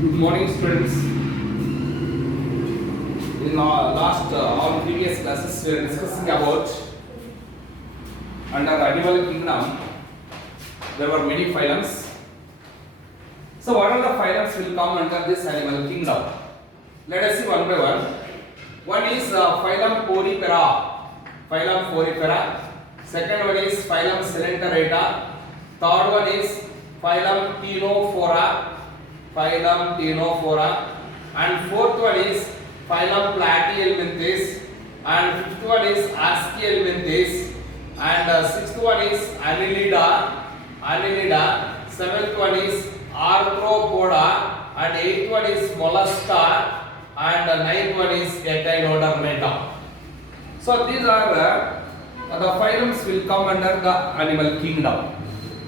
Good morning, students. In our last all previous classes, we are discussing about under animal kingdom. There were many phylums. So, what are the phylums will come under this animal kingdom? Let us see one by one. One is phylum Porifera. Phylum Porifera. Second one is phylum Coelenterata. Third one is phylum Ctenophora. Phylum Ctenophora, and fourth one is phylum Platyhelminthes, and fifth one is Aschelminthes, and sixth one is Annelida, seventh one is Arthropoda, and eighth one is Mollusca, and ninth one is Echinodermata. So these are the phylums will come under the animal kingdom.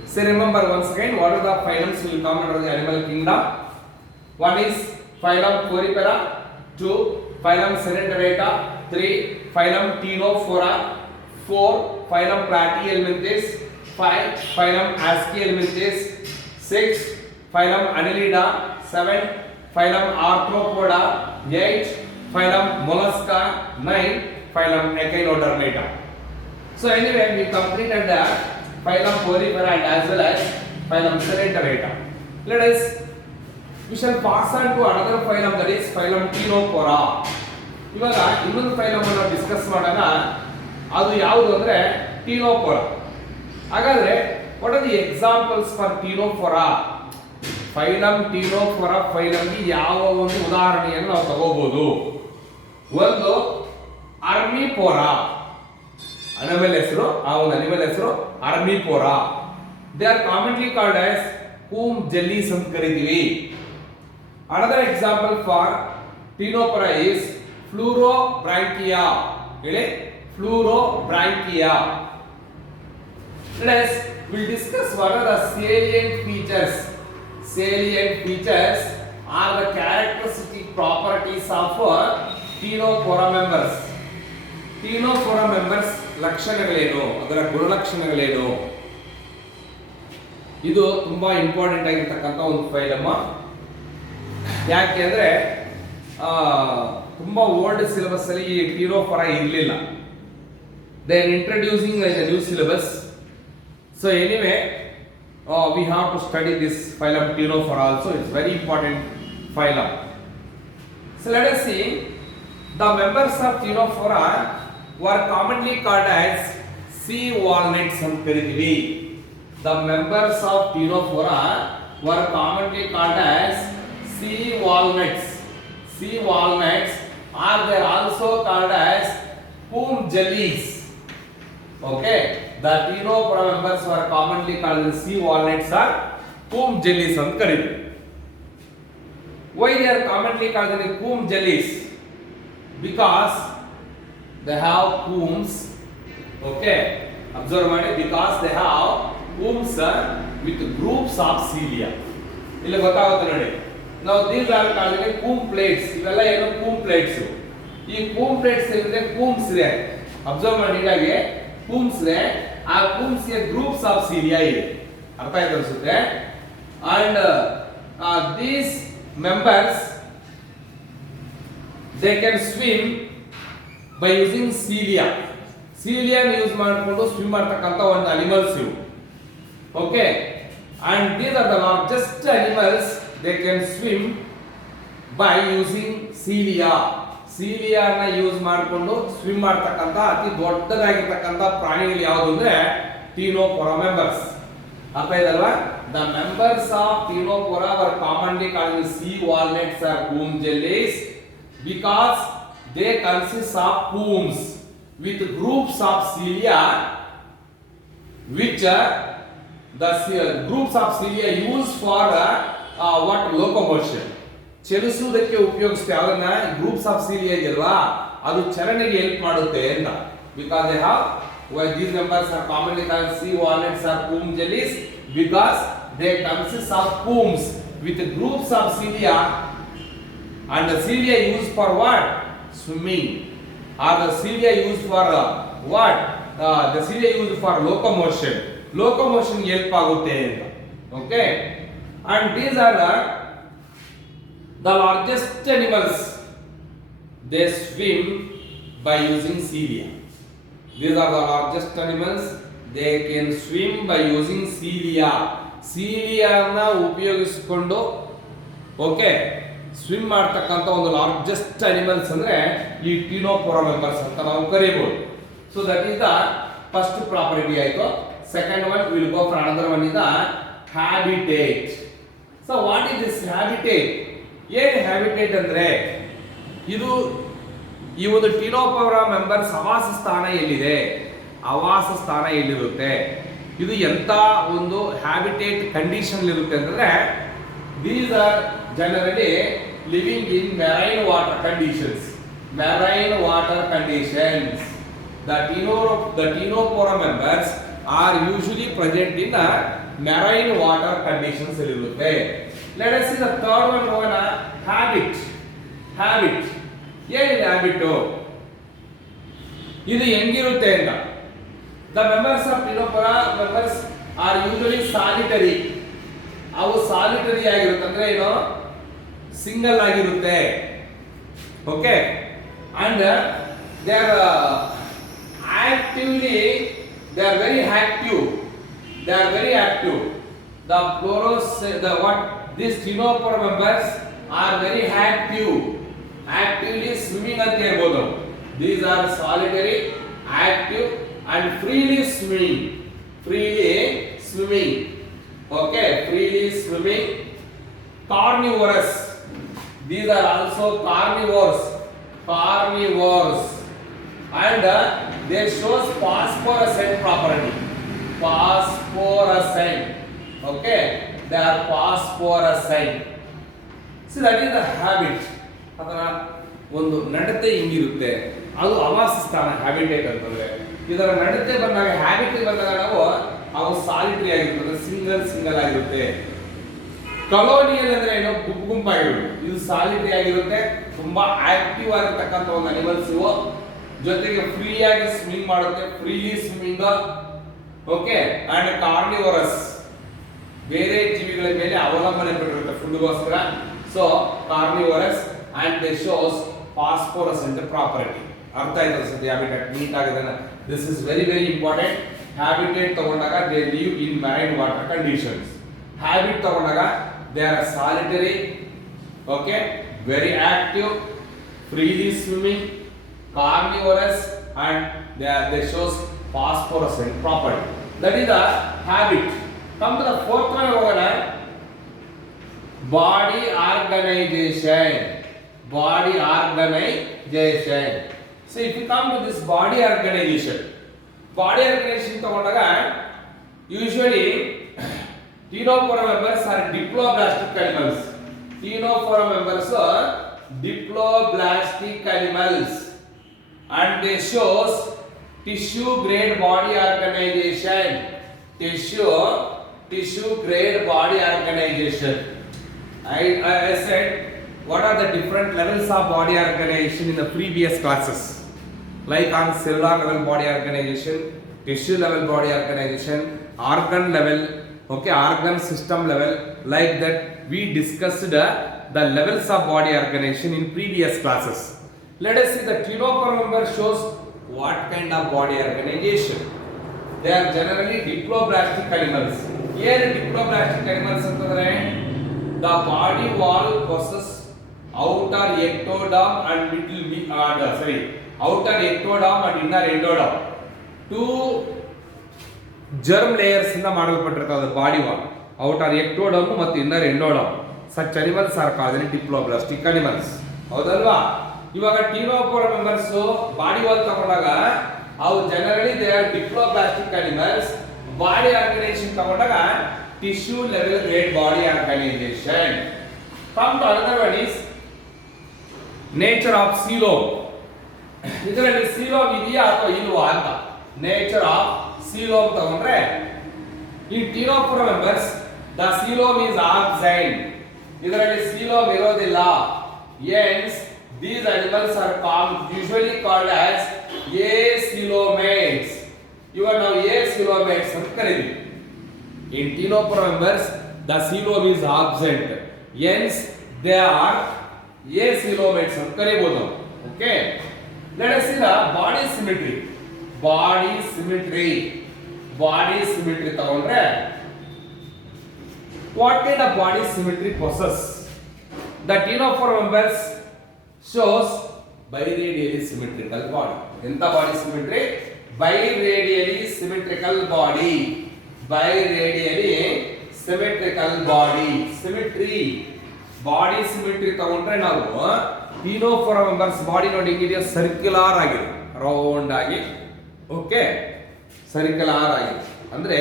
So remember once again, what are the phylums will come under the animal kingdom? One is phylum Porifera, 2 phylum Coelenterata, 3 phylum Ctenophora, 4 phylum Platyhelminthes, 5 phylum Aschelminthes, 6 phylum Annelida, 7 phylum Arthropoda, 8 phylum Mollusca, 9 phylum Echinodermata. So anyway, we completed the phylum Porifera and as well as phylum Coelenterata. We shall pass on to another phylum, that is phylum Ctenophora. ಇವಾಗ ಇನ್ನೊಂದು ಫೈಲಮ್ ಅನ್ನು ಡಿಸ್ಕಸ್ ಮಾಡೋಣ. ಅದು ಯಾವುದು ಅಂದ್ರೆ Ctenophora. ಹಾಗಾದ್ರೆ what are the examples for Ctenophora? Phylum Ctenophora ಫೈಲಮ್ಗೆ ಯಾವ ಒಂದು ಉದಾಹರಣೆಯನ್ನು ನಾವು ತಗೋಬಹುದು? ಒಂದು Armipora. ಅನಿಮಲ್ ಹೆಸರು, ಆ ಒಂದು ಅನಿಮಲ್ ಹೆಸರು Armipora. They are commonly called as comb jellies ಅಂತ ಕರೀತೀವಿ. Another example for Ctenophora is Fluorobranchia. Fluorobranchia. Let us will discuss what are the salient features. Salient features are the characteristic properties of Ctenophora members. Ctenophora members ಲಕ್ಷಣಗಳೇನು, ಅದರ ಗುಣಲಕ್ಷಣಗಳೇನು? ಇದು ತುಂಬಾ ಇಂಪಾರ್ಟೆಂಟ್ ಆಗಿರತಕ್ಕಂತ ಒಂದು ಫೈಲಮ್. ಯಾಕೆಂದ್ರೆ ತುಂಬಾ ಓಲ್ಡ್ ಸಿಲೆಬಸ್ ಅಲ್ಲಿ ಈ Ctenophora ಇರಲಿಲ್ಲ. They are introducing a new syllabus. So anyway, we have to study this phylum Ctenophora also. It's very important phylum. So let us see. The members of Ctenophora were commonly called as sea walnuts ಅಂತ ಕರೀತೀವಿ. The members of Ctenophora were commonly called as sea walnuts. Sea walnuts are they also called as comb jellies. Okay, the Ctenophora members were commonly called as sea walnuts or comb jellies ಅಂತ ಕರೀತೀವಿ. Why they are commonly called as comb jellies? Because they have combs. Okay, observe ಮಾಡಿ, because they have combs with groups of cilia. ಇಲ್ಲಿ ಗೊತ್ತಾಗುತ್ತೆ ನೋಡಿ. Now these are called comb plates. ಇವೆಲ್ಲ ಏನು comb plates. ಈ comb plates ಇರುತ್ತೆ, combs ಇದೆ. ಅಬ್ಸರ್ವ್ ಮಾಡಿ ನೀಟಾಗಿ, combs ಇದೆ. ಆ combs ಗೆ groups of cilia ಇದೆ. ಅರ್ಥ ಆಯ್ತು ಅನ್ಸುತ್ತೆ. And these members they can swim by using cilia. Cilia use ಮಾಡಿಕೊಂಡು ಸ್ವಿಮ್ ಮಾಡ್ತಕ್ಕಂತ ಒಂದು ಅನಿಮಲ್ಸ್ ಇವು. Okay, and these are the largest animals. They can swim by using cilia. Cilia ನ ಯೂಸ್ ಮಾಡಿಕೊಂಡು ಸ್ವಿಮ್ ಮಾಡ್ತಕ್ಕಂತ ಅತಿ ದೊಡ್ಡದಾಗಿರ್ತಕ್ಕಂತ ಪ್ರಾಣಿಗಳು ಯಾವುದು ಅಂದ್ರೆ Ctenophora members. ಅರ್ಥ ಇದಲ್ವಾ? The members of Ctenophora were commonly called sea walnuts or comb jellies because they consist of combs with groups of cilia, which the groups of cilia used for what locomotion. ಚಲಿಸುವುದಕ್ಕೆ ಉಪಯೋಗಿಸ್ತಾರೆ. ಅದನ್ನ groups of cilia ಇದೆಯಲ್ವಾ, ಅದು ಚಲನೆಗೆ ಹೆಲ್ಪ್ ಮಾಡುತ್ತೆ ಅಂತ. Because they have, why these members are commonly called sea walnuts or comb jellies because they consist of combs with groups of cilia, and the cilia used for what? Swimming. Or the cilia used for what? The cilia used for locomotion. Locomotion help ಆಗುತ್ತೆ ಅಂತ. Okay, and these are the The largest animals, they swim by using cilia. These are the largest animals. They can swim by using cilia. ಸಿಲಿಯಾನ ಉಪಯೋಗಿಸಿಕೊಂಡು okay swim ಮಾಡ್ತಕ್ಕಂಥ ಒಂದು largest animals ಅಂದ್ರೆ ಈ ಟೀನೋಪೊರಾ members ಅಂತ ನಾವು ಕರೀಬಹುದು. So that is the first property ಆಯ್ತು. Second one will go for another one is the habitat. So what is this habitat? ಏನು ಹ್ಯಾಬಿಟೇಟ್ ಅಂದ್ರೆ ಇದು ಈ ಒಂದು ಟೀನೋಪೊರಾ ಮೆಂಬರ್ಸ್ ಆವಾಸ ಸ್ಥಾನ ಎಲ್ಲಿದೆ, ಆವಾಸ ಸ್ಥಾನ ಎಲ್ಲಿರುತ್ತೆ, ಇದು ಎಂತ ಒಂದು ಹ್ಯಾಬಿಟೇಟ್ ಕಂಡೀಷನ್ ಇರುತ್ತೆ ಅಂತಂದ್ರೆ these are generally living in marine water conditions. Marine water conditions. The Ctenophora members are usually present in the marine water conditions ಇರುತ್ತೆ. Let us see the third one known as habit. Habit. ಏನಿದೆ ಹ್ಯಾಬಿಟ್? ಇದು ಹೆಂಗಿರುತ್ತೆ ಅಂತ. The members of Ctenophora members are usually solitary. ಅವು ಸಾಲಿಟರಿ ಆಗಿರುತ್ತೆ ಅಂದ್ರೆ ಏನು, ಸಿಂಗಲ್ ಆಗಿರುತ್ತೆ. Okay, and they are actively, they are very active. They are very active. The these Ctenophora members are very active. Actively swimming ಅಂತ ಹೇಳ್ಬೋದು. These are solitary, active and freely swimming. Freely swimming. Okay, freely swimming. Carnivorous. These are also carnivores. Carnivores. And they shows phosphorescent property. Phosphorescent. Okay, they are phosphorescent. See, that is the habit. ಅದರ ಒಂದು ನಡತೆ ಹಿಂಗಿರುತ್ತೆ, ಅದು ಆವಾಸ ಸ್ಥಾನ ಹ್ಯಾಬಿಟೇಟ್ ಅಂತಂದ್ರೆ. ಇದರ ನಡತೆ ಬಂದಾಗ ಹ್ಯಾಬಿಟ್ ಬಂದಾಗ ನಾವು ಅವು ಸಾಲಿಟರಿ ಆಗಿರ್ತದೆ, ಸಿಂಗಲ್ ಆಗಿರುತ್ತೆ. ಕಲೋನಿಯಲ್ ಅಂದ್ರೆ ಏನು, ಗುಂಪಾಗಿರುತ್ತೆ. ಇದು ಸಾಲಿಟರಿ ಆಗಿರುತ್ತೆ, ತುಂಬಾ ಆಕ್ಟಿವ್ ಆಗಿರ್ತಕ್ಕಂಥ ಒಂದು ಅನಿಮಲ್ಸ್ ಇವು. ಜೊತೆಗೆ ಫ್ರೀ ಆಗಿ ಸ್ವಿಮ್ಮಿಂಗ್ ಮಾಡುತ್ತೆ, freely swimming. Okay, and carnivorous, ಬೇರೆ ಜೀವಿಗಳ ಮೇಲೆ ಅವಲಂಬನೆ ಪಟ್ಟಿರುತ್ತೆ ಫುಡ್ಗೋಸ್ಕರ. So carnivorous and they shows phosphorescent property. ಅರ್ಥ ಆಯ್ತು ಅನ್ಸುತ್ತೆ ಹ್ಯಾಬಿಟೇಟ್ ನೀಟ್ ಆಗಿದೆ. This is very very important. Habitat ತಗೊಂಡಾಗ they live in marine water conditions. Habit ತಗೊಂಡಾಗ they are solitary, okay, very active, freely swimming, carnivorous, and they shows phosphorescent property. That is the habit. Come to the fourth one over there. Body organization. Body organization. So if you come to this body organization ತಗೊಂಡಾಗ usually Ctenophora members are diploblastic animals. Ctenophora members are diploblastic animals. And they shows tissue grade body organization. Tissue grade body organization. I said what are the different levels of body organization in the previous classes, like on cellular level body organization, tissue level body organization, organ level, okay, organ system level. Like that we discussed the levels of body organization in previous classes. Let us see the Ctenophora member shows what kind of body organization. They are generally diploblastic animals. Here diploblastic animals antandre the body wall possess outer ectoderm and outer ectoderm and inner endoderm. Two germ layers ಇಂದ ಮಾಡಲ್ಪಟ್ಟಿರುತ್ತದೆ body wall. Outer ectoderm ಮತ್ತು inner endoderm. Such animals are called diploblastic animals. ಹೌದಲ್ವಾ? ಇವಾಗ Ctenophora members body wall ತಗೊಂಡಾಗ ಅವು generally they are diploblastic animals. Body organisation ತಗೊಂಡಾಗ tissue level grade body organisation. Come to another one is nature of coelom. ಇದರಲ್ಲಿ coelom ಇದೆಯಾ ಅಥವಾ ಇಲ್ವಾ ಅಂತ. ನೇಚರ್ ಆಫ್ ಸೀಲೋಮ್ ತಗೊಂಡ್ರೆ ಈ Ctenophora members the coelom is absent. ಇದರಲ್ಲಿ ಸೀಲೋಮ್ ಇರೋದಿಲ್ಲ. Hence these animals are usually called as acoelomates. ಇವಾಗ ನಾವು acoelomates ಅಂತ ಕರೀತೀವಿ. In Ctenophora members the coelom is absent. Hence they are acoelomates ಅಂತ ಕರೀಬಹುದು. Okay, let us see the body symmetry. Body symmetry ತಗೊಂಡ್ರೆ what kind of body symmetry possess? The tenophore members shows biradially symmetrical body. ಎಂತ body symmetry? Biradially symmetrical body. Symmetry. Body symmetry ತಗೊಂಡ್ರೆ ನಾವು ಟೀನೋಫೋರ್ members body ನೋಡಿ ಹಿಂಗಿದೆ, ಸರ್ಕ್ಯುಲರ್ ಆಗಿದೆ, ರೌಂಡ್ ಆಗಿ. Okay, circular ಆಗಿದೆ ಅಂದ್ರೆ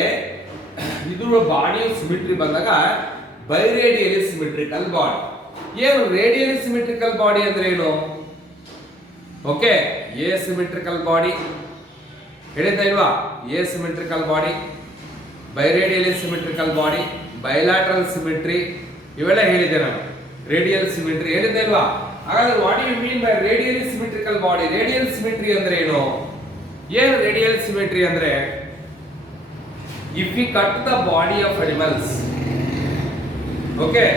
ಇದು ಬಾಡಿ ಸಿಮೆಟ್ರಿ ಬಂದಾಗ ಬೈರೇಡಿಯಲಿ ಸಿಮೆಟ್ರಿಕಲ್ ಬಾಡಿ. ಏನು ರೇಡಿಯಲಿ ಸಿಮೆಟ್ರಿಕಲ್ ಬಾಡಿ ಅಂದ್ರೆ ಏನು? ಓಕೆ, ಎ ಸಿಮೆಟ್ರಿಕಲ್ ಬಾಡಿ ಹೇಳಿದ್ದ ಇಲ್ವಾ? Asymmetrical body, biradially symmetrical body, bilateral symmetry ಇವೆಲ್ಲ ಹೇಳಿದ್ದೆ ನಾನು. ರೇಡಿಯಲ್ ಸಿಮೆಟ್ರಿ ಹೇಳಿದ್ದೆ ಇಲ್ವಾ? ಹಾಗಾದ್ರೆ what you mean by radially symmetrical body? Radial symmetry ಅಂದ್ರೆ ಏನು? ರೇಡಿಯಲ್ ಸಿಮೆಟ್ರಿ ಅಂದ್ರೆ if we cut the body of animals, okay,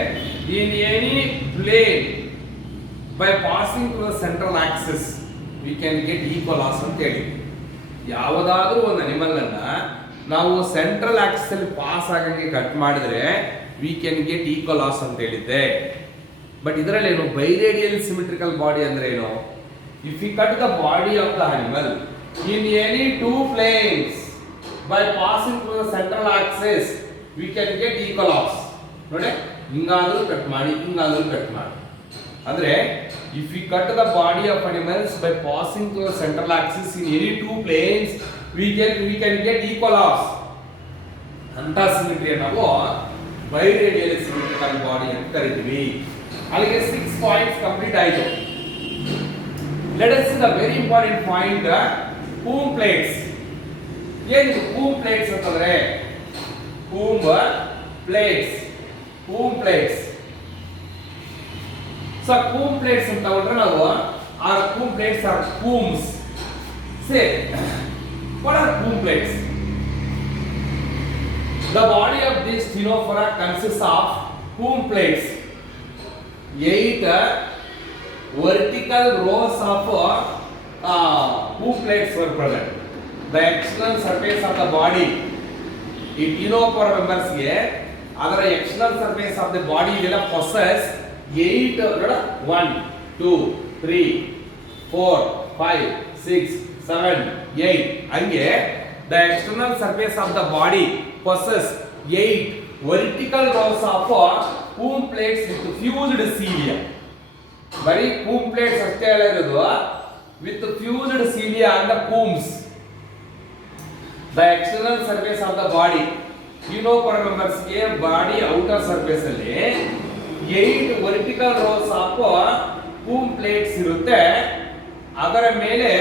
in any plane by passing through the central axis, we can get equilaus ಅಂತ ಹೇಳಿ. ಯಾವುದಾದ್ರೂ ಒಂದು ಅನಿಮಲ್ ಅನ್ನ ನಾವು central Axis ಅಲ್ಲಿ ಪಾಸ್ ಆಗಂಗೆ ಕಟ್ ಮಾಡಿದ್ರೆ we can get equilaus ಅಂತ ಹೇಳಿದ್ದೆ. ಬಟ್ ಇದರಲ್ಲಿ ಏನು ಬೈರೇಡಿಯಲ್ ಸಿಮೆಟ್ರಿಕಲ್ ಬಾಡಿ ಅಂದ್ರೆ ಏನು? if we cut the body of the animal in any two planes by passing through the central axis, we can get equilaus. ನೋಡಿ, ಹಿಂಗಾದ್ರೂ ಕಟ್ ಮಾಡಿ, ಹಿಂಗಾದ್ರೂ ಕಟ್ ಮಾಡಿ. ಅಂದ್ರೆ if we cut the body of animals by passing through the central axis in any two planes, we can get equilaus. ಅಂತ symmetry ನಾವು biradial symmetrical body ಅಂತ ಕರಿತೀವಿ. ಅಲ್ಲಿಗೆ 6 ಪಾಯಿಂಟ್ಸ್ ಕಂಪ್ಲೀಟ್ ಆಯಿತು. Let us see the very important point, comb plates. ಏನಿದು comb plates ಅಂತಂದ್ರೆ? Comb plates. So comb plates ಅಂತ ತಗೊಂಡ್ರೆ ನಾವು are comb plates are combs. Say what are comb plates? The body of this Ctenophora consists of comb plates. 8 vertical rows of comb plates were present. The external surface of the body, ಈ Ctenophora members ಗೆ ಅದರ external surface of the body will possess 8 1 2 3 4 5 6 7 8 ಹಂಗೆ the external surface of the body possess 8 vertical rows of ಕೂಮ್ plates with fused cilia. ಬರೀ ಕೂಮ್ plates ಅಷ್ಟೇ ಅಲ್ಲ ಇರೋದು, with fused cilia and the ಕೂಮ್ಸ್. The external surface of the body, Ctenophora members ಗೆ body outer surface ಅಲ್ಲಿ 8 vertical rows of comb plates ಇರುತ್ತೆ. ಅದರ ಮೇಲೆ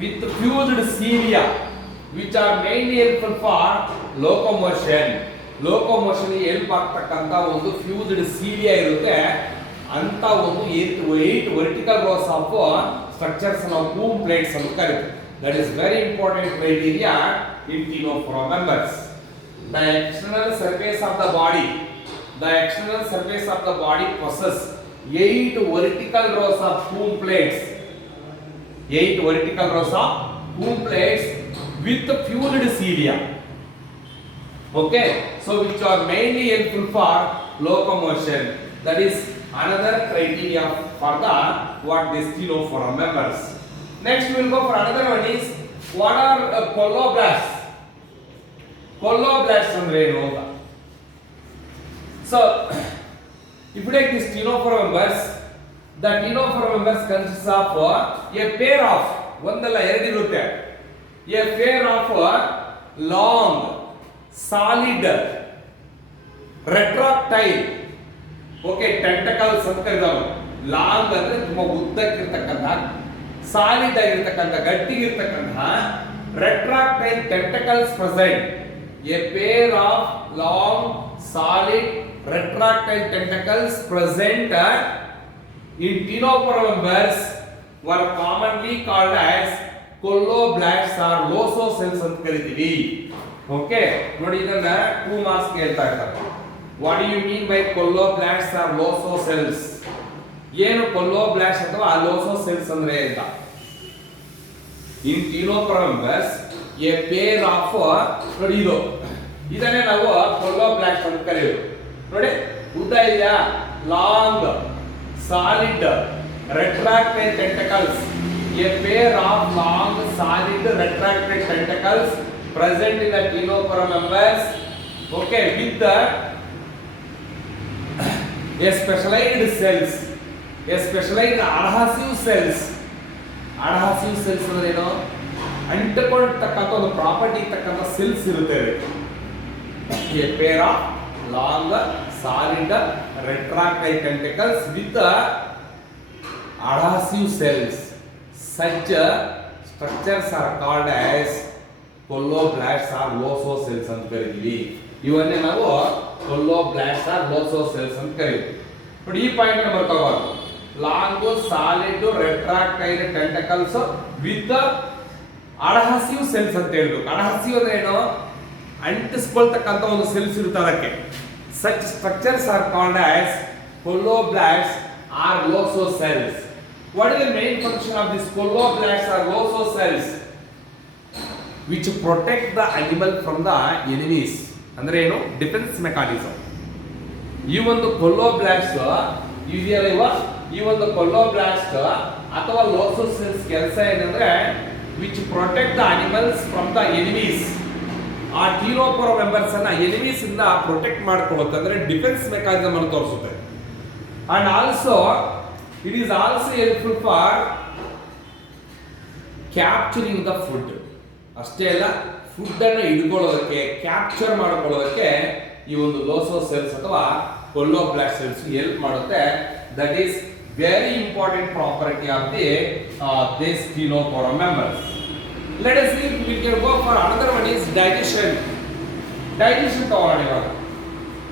with fused cilia which are mainly helpful for locomotion ಗೆ ಹೆಲ್ಪ್ ಆಗ್ತಕ್ಕಂತ ಒಂದು ಫ್ಯೂಸ್ಡ್ cilia ಇರುತ್ತೆ. ಅಂತ ಒಂದು 8 vertical rows of ಸ್ಟ್ರಕ್ಚರ್ಸ್ ನಾವು ಕೂಮ್ ಪ್ಲೇಟ್ಸ್ ಅಂತ ಕರೀತೀವಿ. That is very important criteria in Ctenophora members. The external surface of the body possess 8 vertical rows of ಕೂಮ್ plates. 8 vertical rows of ಕೂಮ್ plates with fused cilia. Okay, so which are mainly helpful for locomotion. That is another criteria for the what this Ctenophora members. Next we will go for another one is what are colloblasts. Colloblasts andre ಏನು ಅಂತ. So if you take this Ctenophora members, the Ctenophora members consists of a pair of ಒಂದಲ್ಲ ಎರಡು ಇರುತ್ತೆ, a pair of long solid retractile tentacles ಅಂತ ಕರೀತಾರೆ. ಲಾಂಗ್ ಅಂದ್ರೆ ತುಂಬಾ ಉದ್ದಕ್ಕಿರ್ತಕ್ಕಂಥ, ಸಾಲಿಡ್ ಆಗಿರ್ತಕ್ಕಂಥ, ಗಟ್ಟಿಗಿರ್ತಕ್ಕಂಥ retractile tentacles present. A pair of long solid retractile tentacles present in Ctenophora members were commonly called as colloblasts or lossocells ಅಂತ ಕರೀತೀವಿ. ಓಕೆ, ನೋಡಿ ಇದನ್ನ 2 ಮಾರ್ಕ್ಸ್ ಕೇಳ್ತಾ ಇರ್ತಾರೆ. What do you mean by colloblasts or loso cells? ಏನು colloblasts ಅಥವಾ loso cells ಅಂದ್ರೆ ಅಂತ. In Ctenoporum members, a pair of ನೋಡಿ ಇದು ಇದನ್ನೇ ನಾವು colloblasts ಅಂತ ಕರೆಯೋದು. ನೋಡಿ ಉದ್ದ ಇದೆಯಾ, long solid retracted tentacles, a pair of long solid retracted tentacles present in the Ctenoporum members, okay, with the a specialized cells, a specialized adhesive cells. Adhesive cells ಅಂದ್ರೆ ಏನು, ಅಂಟಿಕೊಳ್ಳತಕ್ಕಂಥ ಒಂದು ಪ್ರಾಪರ್ಟಿ ಇರ್ತಕ್ಕಂಥ ಸೆಲ್ಸ್ ಇರುತ್ತೆ. a pair of long solid retracted tentacles with adhesive cells. Such structures are called as colloblasts or loso cells ಅಂತ ಕರೀತೀವಿ. ಇವನ್ನೇ ನಾವು colloblasts or loso cells ಅಂತ ಕರೀತೀವಿ. ನೋಡಿ ಈ ಪಾಯಿಂಟ್ ಅನ್ನು ಬರ್ಕೋಬಾರ್ದು. Long solid retractile tentacles with adhesive cells ಅಂತ ಹೇಳ್ಬೇಕು. adhesive ಅಂದ್ರೆ ಏನು, ಅಂಟಿಸ್ಕೊಳ್ತಕ್ಕಂಥ ಒಂದು ಸೆಲ್ಸ್ ಇರುತ್ತೆ ಅದಕ್ಕೆ. Such structures are called as colloblasts or loso cells. What is the main function of these colloblasts or loso cells? Which protect the animal from the enemies. ಅಂದ್ರೆ ಏನು, ಡಿಫೆನ್ಸ್ ಮೆಕಾನಿಸಮ್. ಈ ಒಂದು colloblasts ಇದೆಯಲ್ಲ, ಈ ಒಂದು colloblasts ಅಥವಾ loso cells ಕೆಲಸ ಏನಂದ್ರೆ which protect the animals from the enemies. ಆ Ctenoporum members ಅನ್ನ ಎನಿಮೀಸ್ ಇಂದ ಪ್ರೊಟೆಕ್ಟ್ ಮಾಡ್ಕೊಳ್ಳುತ್ತೆ, ಅಂದ್ರೆ ಡಿಫೆನ್ಸ್ ಮೆಕಾನಿಸಮ್ ಅನ್ನು ತೋರಿಸುತ್ತೆ. And also it is also helpful for capturing the food. ಅಷ್ಟೇ ಅಲ್ಲ, ಫುಡ್ ಅನ್ನು ಹಿಡ್ಕೊಳ್ಳೋದಕ್ಕೆ, ಕ್ಯಾಪ್ಚರ್ ಮಾಡ್ಕೊಳ್ಳೋದಕ್ಕೆ ಈ ಒಂದು ಲೋಸೋ ಸೆಲ್ಸ್ ಅಥವಾ colloblasts cells ಹೆಲ್ಪ್ ಮಾಡುತ್ತೆ. That is very important property of the this Ctenoporum members. Let us see, we can go for another one is digestion. Digestion ತಗೊಳ್ಳೋಣ ಇವಾಗ.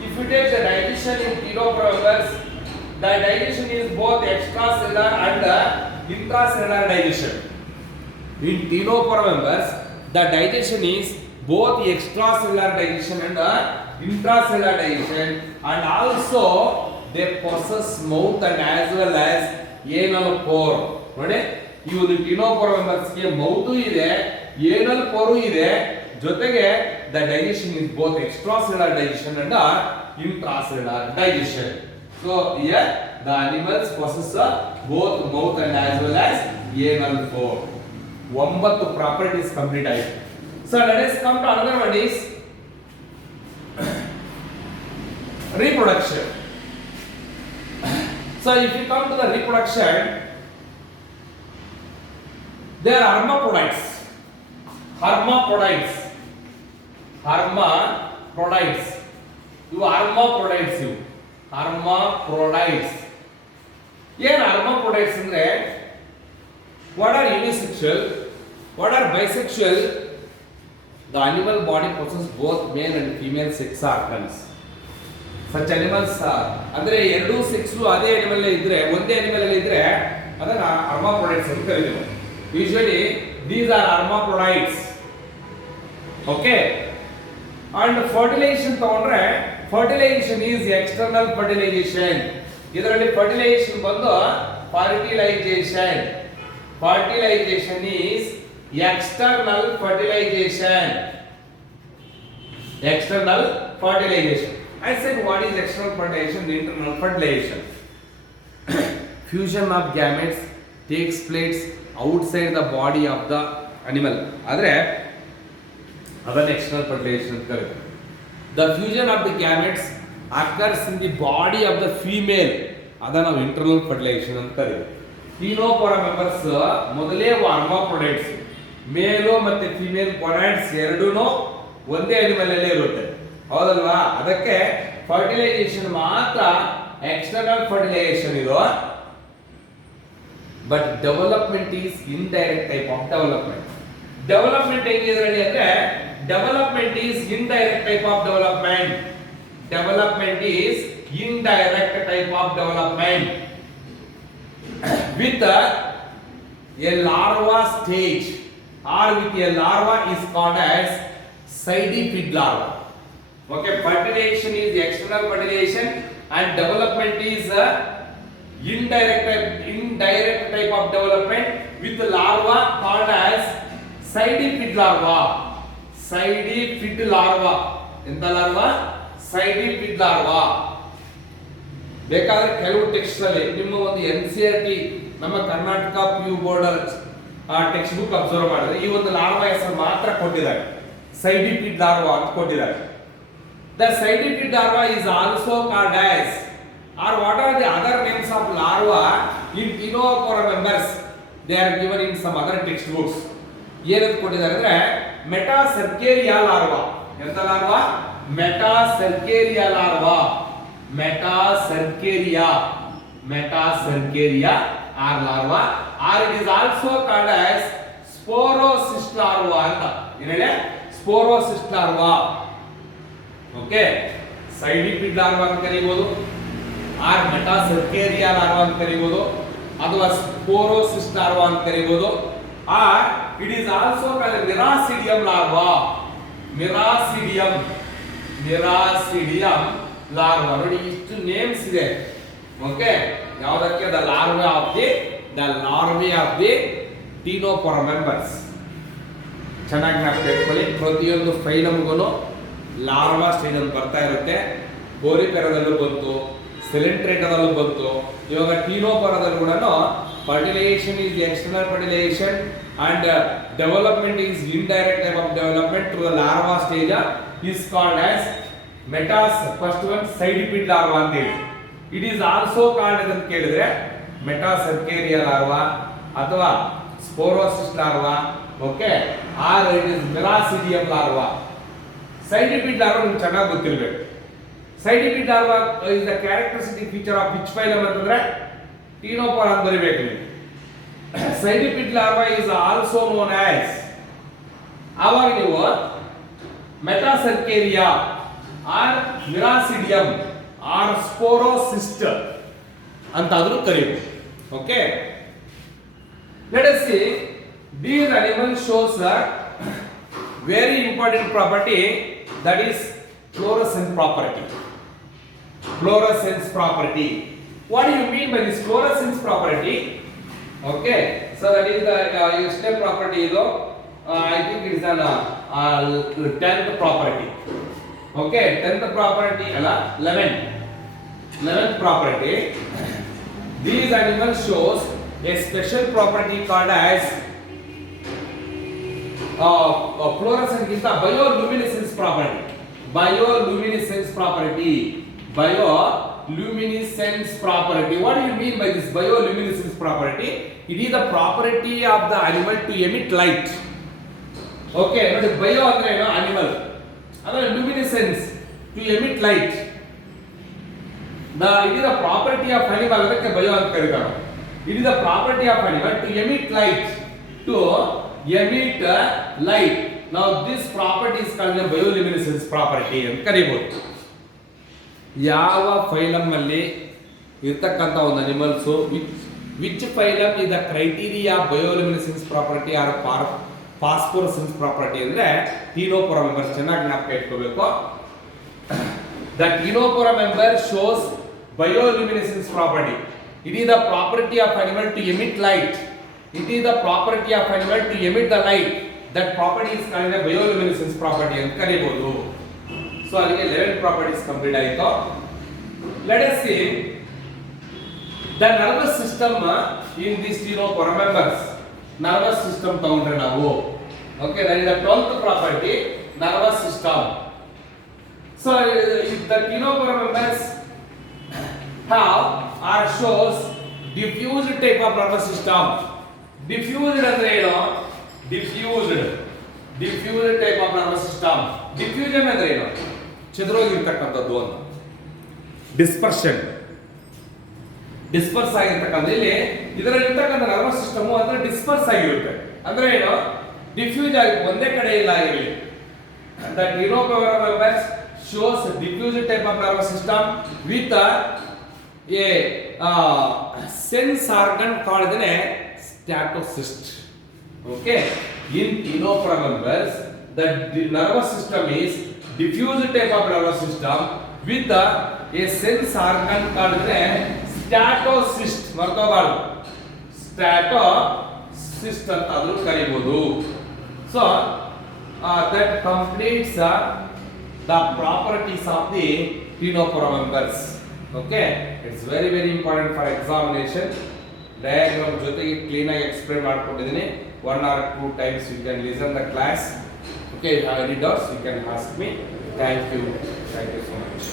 If you take the digestion in Ctenoporum members, the digestion is both extracellular and intracellular digestion. In Ctenoporum members, the digestion is both extracellular digestion and intracellular digestion, and also they possess mouth and as well as anal pore. ನೋಡಿ ಈ ಒಂದು Ctenoporum members ಗೆ ಮೌತ್ ಇದೆ, anal pore ಇದೆ, ಜೊತೆಗೆ the digestion is both extracellular digestion and intracellular digestion. So here the animals possess both mouth and as well as anal pore. 9 properties complete ಆಯಿತು. So let us come to another one is reproduction. So if you come to the reproduction, there are hermaphrodites. Hermaphrodites. Hermaphrodites. You hermaphrodites you. Hermaphrodites. ಏನು hermaphrodites ಅಂದ್ರೆ, what are unisexual, what are bisexual? The animal body possesses both male and female sex organs. Such animals ಅಂದ್ರೆ ಎರಡು ಸೆಕ್ಸ್ ಅದೇ ಅನಿಮಲ್ ಇದ್ರೆ, ಒಂದೇ ಅನಿಮಲ್ ಅಲ್ಲಿ ಇದ್ರೆ ಅದನ್ನ hermaphrodites ಅಂತ ಕರೀತೀವಿ. Usually these are hermaphrodites. Okay. And fertilization ತಗೊಂಡ್ರೆ, fertilization is external fertilization. ಇದರಲ್ಲಿ fertilization ಬಂದು fertilization. Fertilization is external fertilization. External fertilization. I said what is external fertilization? Internal fertilization. Fusion of gametes takes place outside the body of the animal. ಆದರೆ ಅದನ್ನ external fertilization ಅಂತ ಕರೀತಾರೆ. The fusion of the gametes occurs in the body of the female. ಅದನ್ನ ನಾವು internal fertilization ಅಂತ ಕರೀತೀವಿ. Ctenoporum members ಮೊದಲೇ hermaphrodites, ಮೇಲು ಮತ್ತೆ ಫಿಮೇಲ್ ಗೋನಾಡ್ಸ್ ಎರಡೂನು ಒಂದೇ ಅನಿಮಲ್ ಅಲ್ಲೇ ಇರುತ್ತೆ, ಹೌದಲ್ವಾ? ಅದಕ್ಕೆ ಫರ್ಟಿಲೈಸೇಷನ್ ಮಾತ್ರ ಎಕ್ಸ್ಟರ್ನಲ್ ಫರ್ಟಿಲೈಸೇಷನ್ ಇದು. But development is indirect type of development. Development ಹೇಗಿದ್ರಲ್ಲಿ ಅಂದ್ರೆ, development is indirect type of development. Development is indirect type of development with a larva stage, or with a larva is called as sidipid larva. Okay, fertilization is external fertilization and development is indirect type of development with larva called as sidipid larva. Sidipid larva. ಎಂತ larva? Sidipid larva. ಬೇಕಾದ್ರೆ ಕೆಲವು ಟೆಕ್ಸ್ಟ್ ಅಲ್ಲಿ ನಿಮ್ಮ ಒಂದು NCERT ನಮ್ಮ Karnataka PU board text book observe ಮಾಡಿದ್ರೆ ಈ ಒಂದು ಲಾರ್ವಾ ಹೆಸರು ಮಾತ್ರ ಕೊಟ್ಟಿದ್ದಾರೆ, ಸೈಡಿಪಿಡ್ ಲಾರ್ವಾ ಅಂತ ಕೊಟ್ಟಿದ್ದಾರೆ. The sidipid larva is also called as, or what are the other names of larva in Ctenophora members? They are given in some other textbooks. ಏನಂತ ಕೊಟ್ಟಿದ್ದಾರೆ ಅಂದ್ರೆ ಮೆಟಾಸರ್ಕೇರಿಯಾ ಲಾರ್ವಾ. ಎಂತ larva? Metacercaria larva. Metacercaria or larva, or it is also called as sporocyst larva ಅಂತ. ಏನ್ ಹೇಳಿ? Sporocyst larva. Okay, cydippid larva ಅಂತ ಕರೀಬಹುದು, ಆರ್ ಮೆಟಾಸರ್ಕೇರಿಯಾ ಲಾರ್ವಾ ಅಂತ ಕರೀಬಹುದು, ಅಥವಾ ಸ್ಪೋರೋಸಿಸ್ಟ್ ಲಾರ್ವಾ ಅಂತ ಕರೀಬಹುದು, or it is also called miracidium larva. Miracidium larva. ನೋಡಿ ಇಷ್ಟು ನೇಮ್ಸ್ ಇದೆ. ಓಕೆ, ಯಾವುದಕ್ಕೆ? The larvae of the Ctenophora members. ಚೆನ್ನಾಗಿ ನಾವು ಕೇಳ್ಕೊಳ್ಳಿ. ಪ್ರತಿಯೊಂದು ಫೈಲಮ್ಗೂ ಲಾರ್ವಾ ಸ್ಟೇಜ್ ಅಂತ ಬರ್ತಾ ಇರುತ್ತೆ. ಬೋರಿಪೆರದಲ್ಲೂ ಬಂತು, ಸಿಲೆಂಟ್ರೇಟದಲ್ಲೂ ಬಂತು. ಇವಾಗ ಟೀನೋಫೋರಾದಲ್ಲಿ ಕೂಡ fertilisation is external fertilisation and development is indirect type of development to the larva stage is called as ಮೆಟಾಸ್. ಫಸ್ಟ್ ಒನ್ ಸೈಡಿಪಿಡ್ ಲಾರ್ವಾ ಅಂತ ಹೇಳಿ. ಇಟ್ ಈಸ್ ಆಲ್ಸೋ ಕಾಲ್ಡ್ ಅಂತ ಕೇಳಿದ್ರೆ ಮೆಟಾಸರ್ಕೇರಿಯಾ ಲಾರ್ವಾ ಅಥವಾ sporocyst larva. Okay, or it is miracidium larva. Cydippid larva ನಿಮ್ಗೆ ಚೆನ್ನಾಗಿ ಗೊತ್ತಿರಬೇಕು. Cydippid larva is the characteristic feature of which phylum ಅಂತಂದ್ರೆ ಟೀನೋಫೋರಾ ಅಂತ ಬರೀಬೇಕು ನೀವು. Cydippid larva is also known as, ಆವಾಗ ನೀವು metacercaria or miracidium or sporocyst ಅಂತ ಆದ್ರೂ ಕರೀಬೇಕು. Okay, let us see. These animals shows a very important property, that is fluorescence property. Fluorescence property. What do you mean by this fluorescence property? Okay, so that is the step property. I think it is an 10th property. Okay, 10th property ala 11th property. These animals shows a special property called as fluorescence ಗಿಂತ bioluminescence property. Bioluminescence property. What do you mean by this bioluminescence property? It is the property of the animal to emit light. Okay, ನೋಡಿ bio ಅಂದ್ರೆ ಏನು? animal. ಅಂದ್ರೆ luminescence to emit light. It is the property of animal ಅದಕ್ಕೆ bio ಅಂತ ಕರೀತಾರೆ. It is the property of animal to emit light. Now this property is called the bioluminescence property ಅಂತ ಕರೀಬಹುದು. ಯಾವ ಫೈಲಮ್ ಅಲ್ಲಿ ಇರ್ತಕ್ಕಂಥ ಒಂದು animals which phylum is the criteria bioluminescence property or phosphorescence property ಅಂದ್ರೆ ಟೀನೋಫೋರಾ ಮೆಂಬರ್ಸ್. ಚೆನ್ನಾಗಿ ಜ್ಞಾಪಕ ಇಟ್ಕೋಬೇಕು. The Ctenophora member shows bioluminescence property. It is the property of animal to emit light. It is the property of animal to emit the light. That property is called the bioluminescence property ಅಂತ ಕರೀಬಹುದು. So ಅಲ್ಲಿಗೆ 11 properties complete ಆಯಿತು. Let us see the nervous system in these Ctenophora members. Nervous system ತಗೊಂಡ್ರೆ ನಾವು, okay, that is the 12th property, nervous system. So if the Ctenophora members have or shows diffused type of nervous system. Diffused ಅಂದ್ರೆ ಏನು? Diffused type of nervous system. Diffusion ಅಂದ್ರೆ ಏನು? ಚದುರೋಗಿರ್ತಕ್ಕಂಥದ್ದು ಅಂತ. ಡಿಸ್ಪರ್ಸ್ ಆಗಿರ್ತಕ್ಕಂಥ. ಇಲ್ಲಿ ಇದರಲ್ಲಿರ್ತಕ್ಕಂಥ ನರ್ವಸ್ ಸಿಸ್ಟಮ್ ಅಂದ್ರೆ ಡಿಸ್ಪರ್ಸ್ ಆಗಿರುತ್ತೆ. ಅಂದ್ರೆ ಏನು? ಡಿಫ್ಯೂಸ್ ಆಗಿ ಒಂದೇ ಕಡೆ ಇಲ್ಲ ಆಗಿರಲಿ. The Ctenophora members shows diffused type of nervous system with a sense organ called the statocyst. Okay, in Ctenophora members the nervous system is diffuse type of nervous system with a sense organ called statocyst. ಮರ್ತೋಬಾರ್ದು, statocyst ಅಂತ ಆದ್ರೂ ಕರೀಬಹುದು. So that completes the properties of the clinopora members. Okay, it's very very important for examination. Diagram ಜೊತೆಗೆ ಕ್ಲೀನ್ ಆಗಿ ಎಕ್ಸ್ಪ್ಲೇನ್ ಮಾಡ್ಕೊಂಡಿದ್ದೀನಿ. 1 or 2 times you can listen the class. Okay, if you have any doubts you can ask me. Thank you so much.